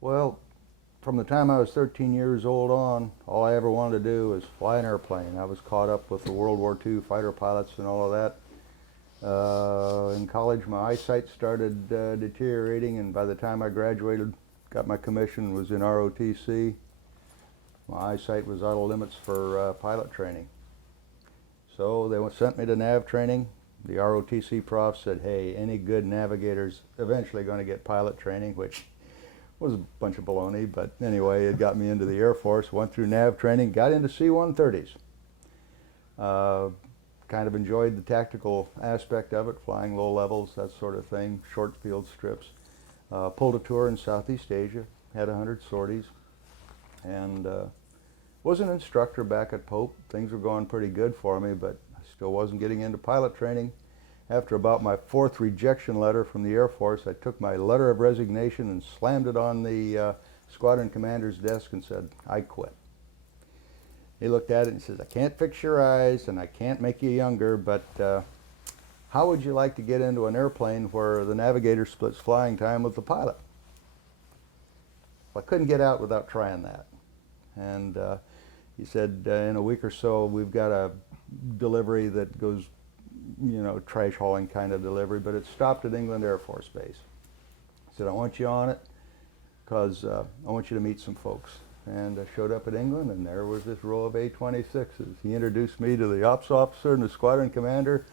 Well, from the time I was 13 years old on, all I ever wanted to do was fly an airplane. I was caught up with the World War II fighter pilots and all of that. In college, my eyesight started deteriorating, and by the time I graduated, got my commission, was in ROTC, my eyesight was out of limits for pilot training. So they sent me to nav training. The ROTC prof said, hey, any good navigator's eventually going to get pilot training, which was a bunch of baloney, but anyway, it got me into the Air Force, went through nav training, got into C-130s. Kind of enjoyed the tactical aspect of it, flying low levels, that sort of thing, short field strips. Pulled a tour in Southeast Asia, had 100 sorties, and was an instructor back at Pope. Things were going pretty good for me, but I still wasn't getting into pilot training. After about my 4th rejection letter from the Air Force, I took my letter of resignation and slammed it on the squadron commander's desk and said, I quit. He looked at it and says, I can't fix your eyes and I can't make you younger, but how would you like to get into an airplane where the navigator splits flying time with the pilot? Well, I couldn't get out without trying that. And he said, in a week or so, we've got a delivery that goes, you know, trash hauling kind of delivery, but it stopped at England Air Force Base. He said, I want you on it because I want you to meet some folks. And I showed up at England, and there was this row of A-26s. He introduced me to the ops officer and the squadron commander.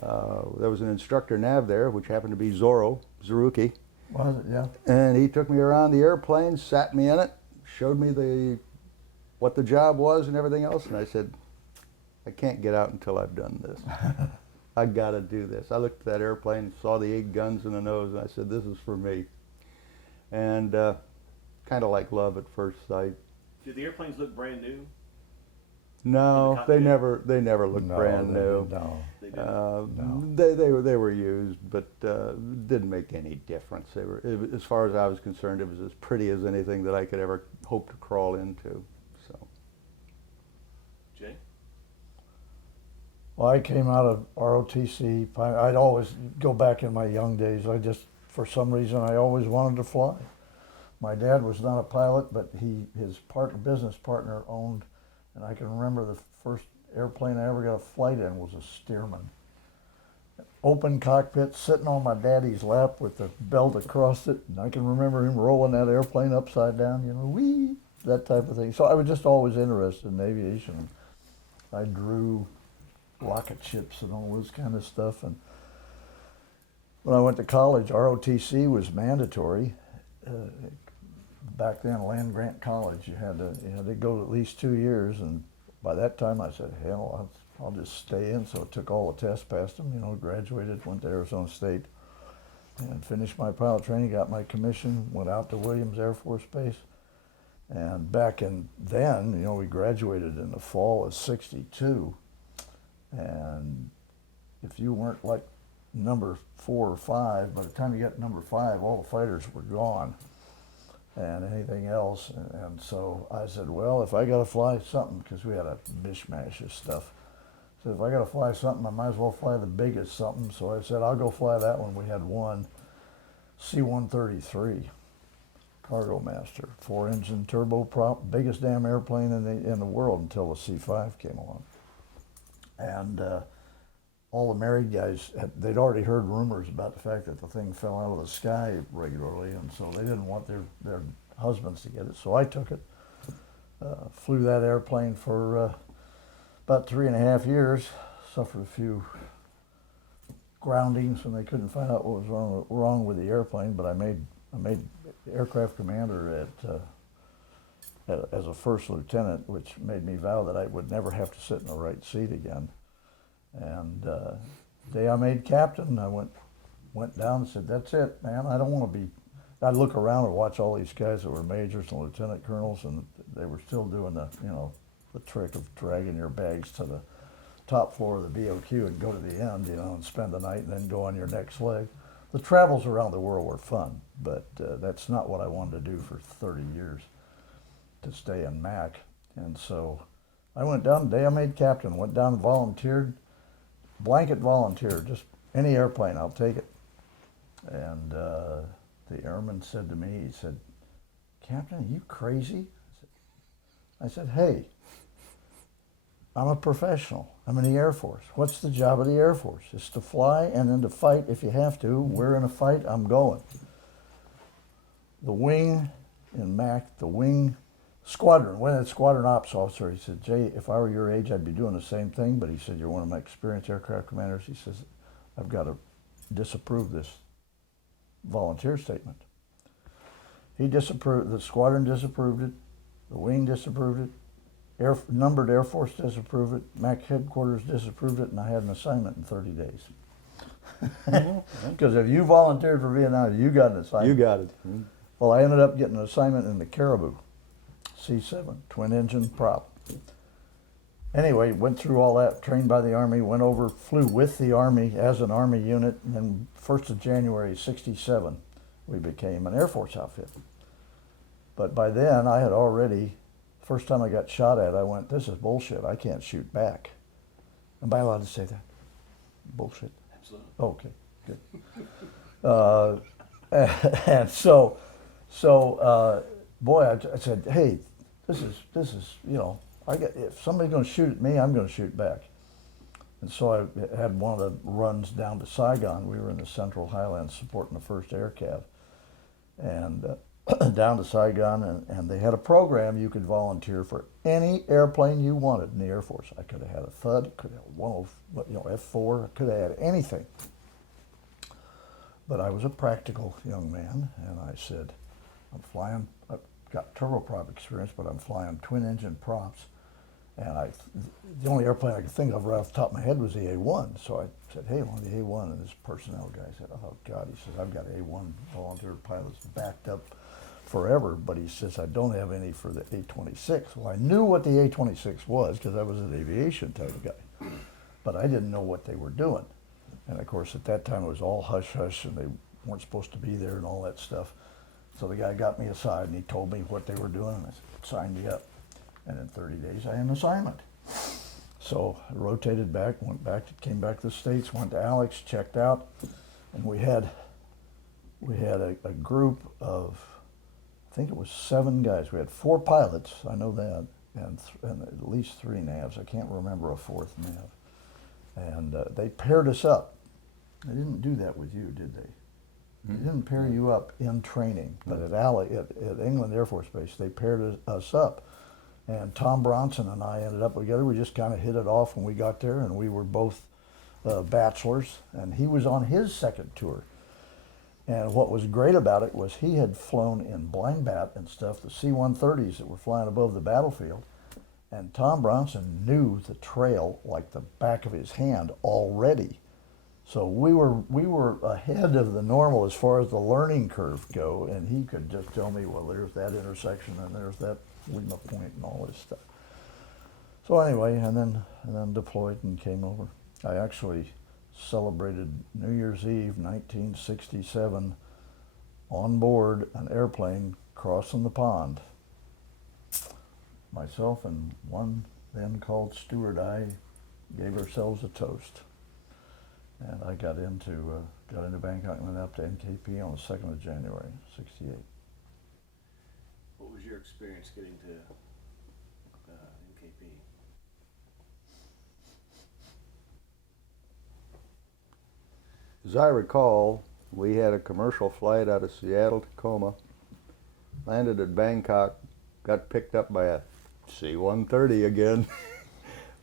There was an instructor nav there, which happened to be Zaruki. Was it? Yeah. And he took me around the airplane, sat me in it, showed me what the job was and everything else, and I said, I can't get out until I've done this. I got to do this. I looked at that airplane, saw the 8 guns in the nose, and I said, this is for me. And kind of like love at first sight. Did the airplanes look brand new? No, they never looked brand new. No. They No. They were used, but didn't make any difference. As far as I was concerned, it was as pretty as anything that I could ever hope to crawl into. So. Jay? Well, I came out of ROTC. I'd always go back in my young days. For some reason, I always wanted to fly. My dad was not a pilot, but his business partner owned, and I can remember the first airplane I ever got a flight in was a Stearman. Open cockpit, sitting on my daddy's lap with the belt across it, and I can remember him rolling that airplane upside down, you know, whee, that type of thing. So I was just always interested in aviation. I drew rocket ships and all this kind of stuff, and when I went to college, ROTC was mandatory. Back then, land grant college, you had to go at least 2 years, and by that time I said, hell, I'll just stay in. So I took all the tests, passed them, you know, graduated, went to Arizona State, and finished my pilot training, got my commission, went out to Williams Air Force Base. And back then, you know, we graduated in the fall of '62, and if you weren't like number 4 or 5, by the time you got number 5, all the fighters were gone and anything else. And so I said, well, if I got to fly something, because we had a mishmash of stuff, so if I got to fly something, I might as well fly the biggest something. So I said, I'll go fly that one. We had one C-133 Cargo Master, 4-engine turboprop, biggest damn airplane in the world until the C-5 came along. And all the married guys, they'd already heard rumors about the fact that the thing fell out of the sky regularly, and so they didn't want their husbands to get it. So I took it, flew that airplane for about 3.5 years, suffered a few groundings when they couldn't find out what was wrong with the airplane, but I made aircraft commander as a first lieutenant, which made me vow that I would never have to sit in the right seat again. And the day I made captain, I went down and said, that's it, man. I don't want to be. I'd look around and watch all these guys that were majors and lieutenant colonels, and they were still doing the trick of dragging your bags to the top floor of the BOQ and go to the end, and spend the night and then go on your next leg. The travels around the world were fun, but that's not what I wanted to do for 30 years, to stay in MAC. And so I went down the day I made captain, went down and volunteered, blanket volunteer, just any airplane, I'll take it. And the airman said to me, he said, Captain, are you crazy? I said, hey, I'm a professional. I'm in the Air Force. What's the job of the Air Force? It's to fly and then to fight if you have to. We're in a fight, I'm going. The wing in MAC, the wing squadron, when it's squadron ops officer, he said, Jay, if I were your age, I'd be doing the same thing, but he said, you're one of my experienced aircraft commanders. He says, I've got to disapprove this volunteer statement. He disapproved, the squadron disapproved it, the wing disapproved it, numbered Air Force disapproved it, MAC headquarters disapproved it, and I had an assignment in 30 days. Because if you volunteered for Vietnam, you got an assignment. You got it. Well, I ended up getting an assignment in the Caribou, C-7, twin engine prop. Anyway, went through all that, trained by the Army, went over, flew with the Army as an Army unit, and then 1st of January, 67, we became an Air Force outfit. But by then, I had already, first time I got shot at, I went, this is bullshit, I can't shoot back. Am I allowed to say that? Bullshit? Absolutely. Okay, good. And so, boy, I said, hey, this is, you know, if somebody's going to shoot at me, I'm going to shoot back. And so I had one of the runs down to Saigon. We were in the Central Highlands supporting the 1st Air Cav. And down to Saigon, and they had a program you could volunteer for any airplane you wanted in the Air Force. I could have had a Thud, could have had F-4, I could have had anything. But I was a practical young man, and I said, I'm flying, I've got turboprop experience, but I'm flying twin engine props. And the only airplane I could think of right off the top of my head was the A1. So I said, hey, I want the A1. And this personnel guy said, oh, God. He says, I've got A1 volunteer pilots backed up forever. But he says, I don't have any for the A26. Well, I knew what the A26 was because I was an aviation type of guy. But I didn't know what they were doing. And, of course, at that time, it was all hush-hush, and they weren't supposed to be there and all that stuff. So the guy got me aside, and he told me what they were doing, and I said, sign me up. And in 30 days, I had an assignment. So I rotated back, came back to the States, went to Alex, checked out, and we had a group of, I think it was 7 guys. We had 4 pilots, I know that, and at least 3 navs. I can't remember a 4th nav. And they paired us up. They didn't do that with you, did they? They didn't pair you up in training, but at England Air Force Base, they paired us up. And Tom Bronson and I ended up together. We just kind of hit it off when we got there, and we were both bachelors, and he was on his 2nd tour. And what was great about it was he had flown in blind bat and stuff, the C-130s that were flying above the battlefield, and Tom Bronson knew the trail like the back of his hand already. So we were ahead of the normal as far as the learning curve go, and he could just tell me, well, there's that intersection and there's that Lima Point and all this stuff. So anyway, and then deployed and came over. I actually celebrated New Year's Eve, 1967, on board an airplane crossing the pond. Myself and one then called Stewart, I gave ourselves a toast. And I got into Bangkok and went up to NKP on the 2nd of January, 68. What was your experience getting to NKP? As I recall, we had a commercial flight out of Seattle, Tacoma, landed at Bangkok, got picked up by a C-130 again.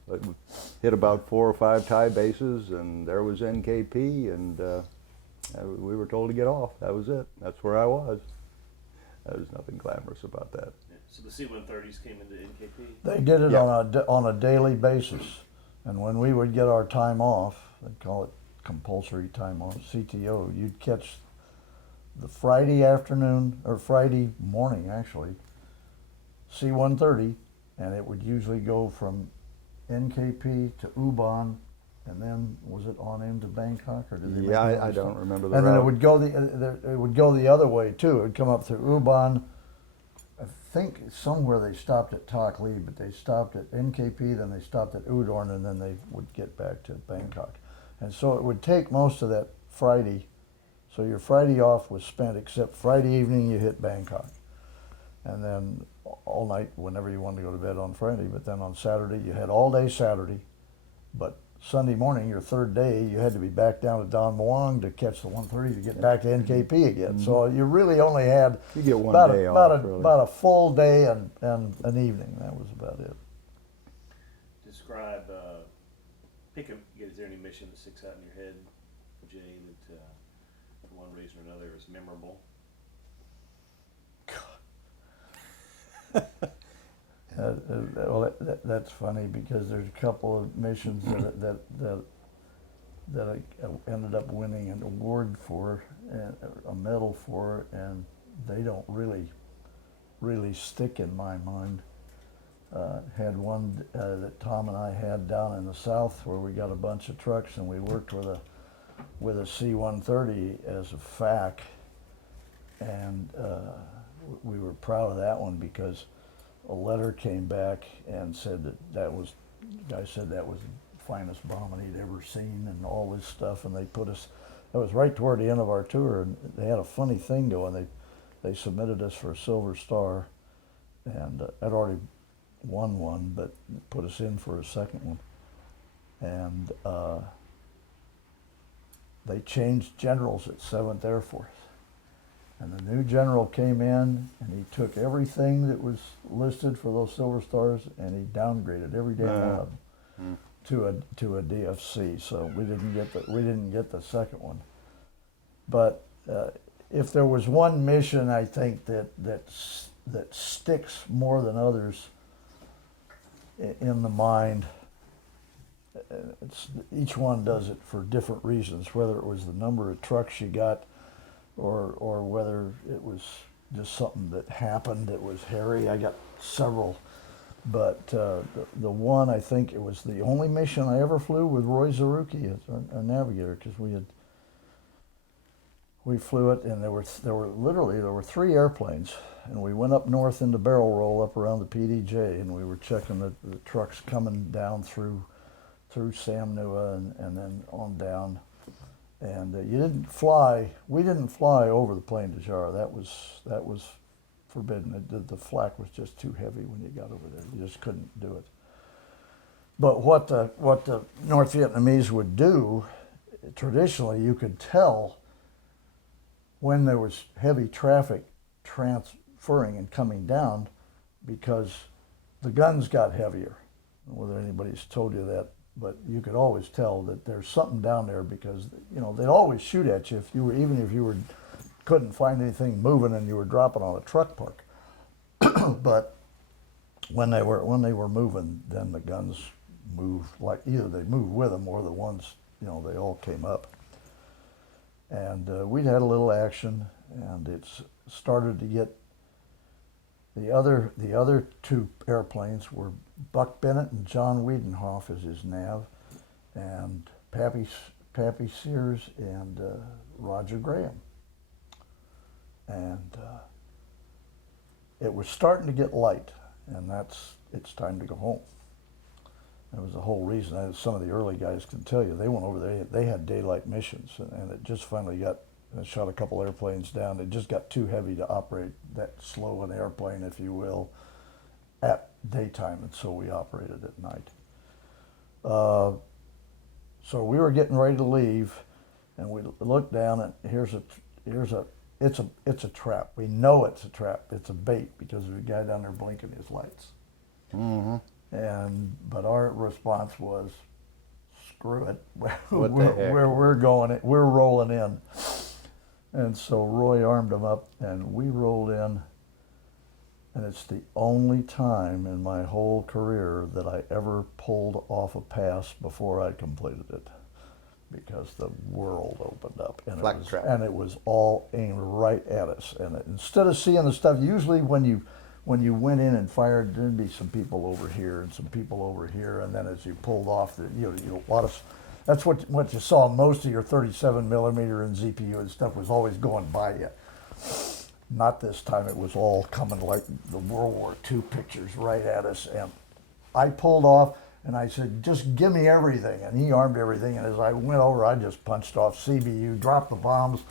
But hit about 4 or 5 Thai bases, and there was NKP, and we were told to get off. That was it. That's where I was. There was nothing glamorous about that. Yeah. So the C-130s came into NKP? They did it Yeah. on a daily basis, and when we would get our time off, they'd call it compulsory time off, CTO, you'd catch the Friday afternoon, or Friday morning actually, C-130, and it would usually go from NKP to Ubon, and then was it on into Bangkok, or did they? Yeah, make I don't remember the And then route. it would go the other way too. It would come up through Ubon. I think somewhere they stopped at Tak Lee, but they stopped at NKP, then they stopped at Udorn, and then they would get back to Bangkok. And so it would take most of that Friday. So your Friday off was spent, except Friday evening you hit Bangkok. and then all night whenever you wanted to go to bed on Friday. But then on Saturday, you had all day Saturday, but Sunday morning, your third day, you had to be back down to Don Muang to catch the 130 to get back to NKP again. So you really only had You get one about day a, off, about, a, really. about a full day and an evening. That was about it. Describe, is there any mission that sticks out in your head, Jay, that for one reason or another is memorable? That's funny because there's a couple of missions that I ended up winning an award for, and a medal for, and they don't really stick in my mind. Had one that Tom and I had down in the south where we got a bunch of trucks and we worked with a C-130 as a FAC, and we were proud of that one because a letter came back and said the guy said that was the finest bombing he'd ever seen and all this stuff, and they put us, that was right toward the end of our tour, and they had a funny thing going. They submitted us for a Silver Star, and I'd already won one, but put us in for a second one. And they changed generals at 7th Air Force. And the new general came in, and he took everything that was listed for those Silver Stars, and he downgraded every damn one of them to a DFC. So we didn't get the second one. But if there was one mission, I think that sticks more than others in the mind. Each one does it for different reasons, whether it was the number of trucks you got, or whether it was just something that happened that was hairy. I got several, but the one, I think it was the only mission I ever flew with Roy Zaruki as a Navigator, because we flew it, and there were 3 airplanes, and we went up north into Barrel Roll up around the PDJ, and we were checking the trucks coming down through Sam Nua and then on down. And we didn't fly over the Plain de Jar. That was forbidden. The flak was just too heavy when you got over there. You just couldn't do it. But what the North Vietnamese would do, traditionally, you could tell when there was heavy traffic transferring and coming down, because the guns got heavier. I don't know whether anybody's told you that, but you could always tell that there's something down there, because they'd always shoot at you even if you couldn't find anything moving and you were dropping on a truck park. But when they were moving, then the guns moved, like either they moved with them or the ones, they all came up. And we'd had a little action, and it's started to get, the other 2 airplanes were Buck Bennett and John Wiedenhoff as his nav, and Pappy Sears and Roger Graham. And it was starting to get light, and it's time to go home. That was the whole reason. As some of the early guys can tell you, they went over there, they had daylight missions, and it just finally shot a couple airplanes down. It just got too heavy to operate that slow an airplane, if you will, at daytime, and so we operated at night. So we were getting ready to leave, and we looked down, and it's a trap. We know it's a trap. It's a bait, because there's a guy down there blinking his lights. Mm-hmm. But our response was, screw it. What the heck? We're going. We're rolling in. And so Roy armed them up, and we rolled in. And it's the only time in my whole career that I ever pulled off a pass before I completed it, because the world opened up, and it was all aimed right at us. And instead of seeing the stuff, usually when you went in and fired, there'd be some people over here and some people over here, and then as you pulled off, a lot of. That's what you saw. Most of your 37 millimeter and ZPU and stuff was always going by you. Not this time. It was all coming like the World War II pictures right at us. And I pulled off, and I said, just give me everything. And he armed everything. And as I went over, I just punched off CBU, dropped the bombs,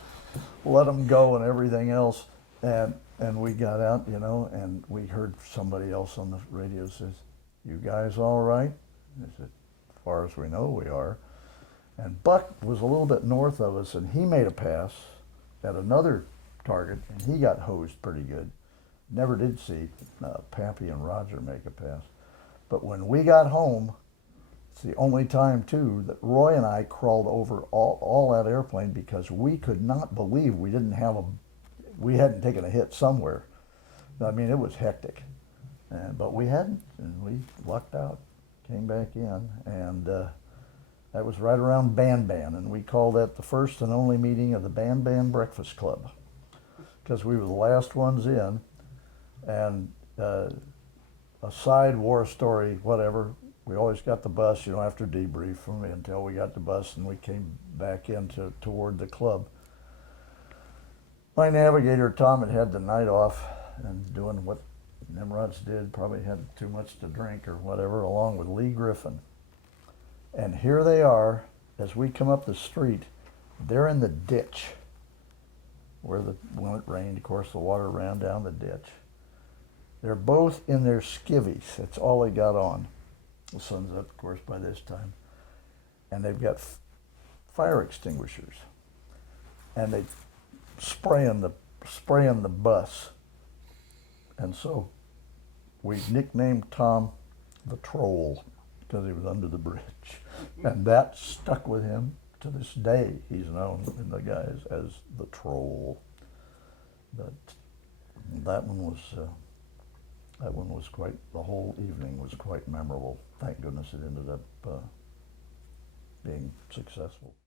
let them go and everything else. And And we got out, you know, and we heard somebody else on the radio says, "You guys all right?" I said, "As far as we know, we are." And Buck was a little bit north of us, and he made a pass at another target, and he got hosed pretty good. Never did see Pappy and Roger make a pass. But when we got home, it's the only time, too, that Roy and I crawled over all that airplane because we could not believe we hadn't taken a hit somewhere. I mean, it was hectic. But we hadn't, and we lucked out, came back in, and that was right around Ban, and we called that the first and only meeting of the Ban Breakfast Club, because we were the last ones in, and a side war story, whatever, we always got the bus, you know, after debrief from me until we got the bus and we came back toward the club. My navigator, Tom, had the night off and doing what Nimrods did, probably had too much to drink or whatever, along with Lee Griffin. And here they are, as we come up the street, they're in the ditch, when it rained, of course, the water ran down the ditch. They're both in their skivvies. That's all they got on. The sun's up, of course, by this time. And they've got fire extinguishers. And they spraying the bus. And so we nicknamed Tom the Troll because he was under the bridge. And that stuck with him to this day. He's known in the guys as the Troll. But that one was quite, the whole evening was quite memorable. Thank goodness it ended up being successful.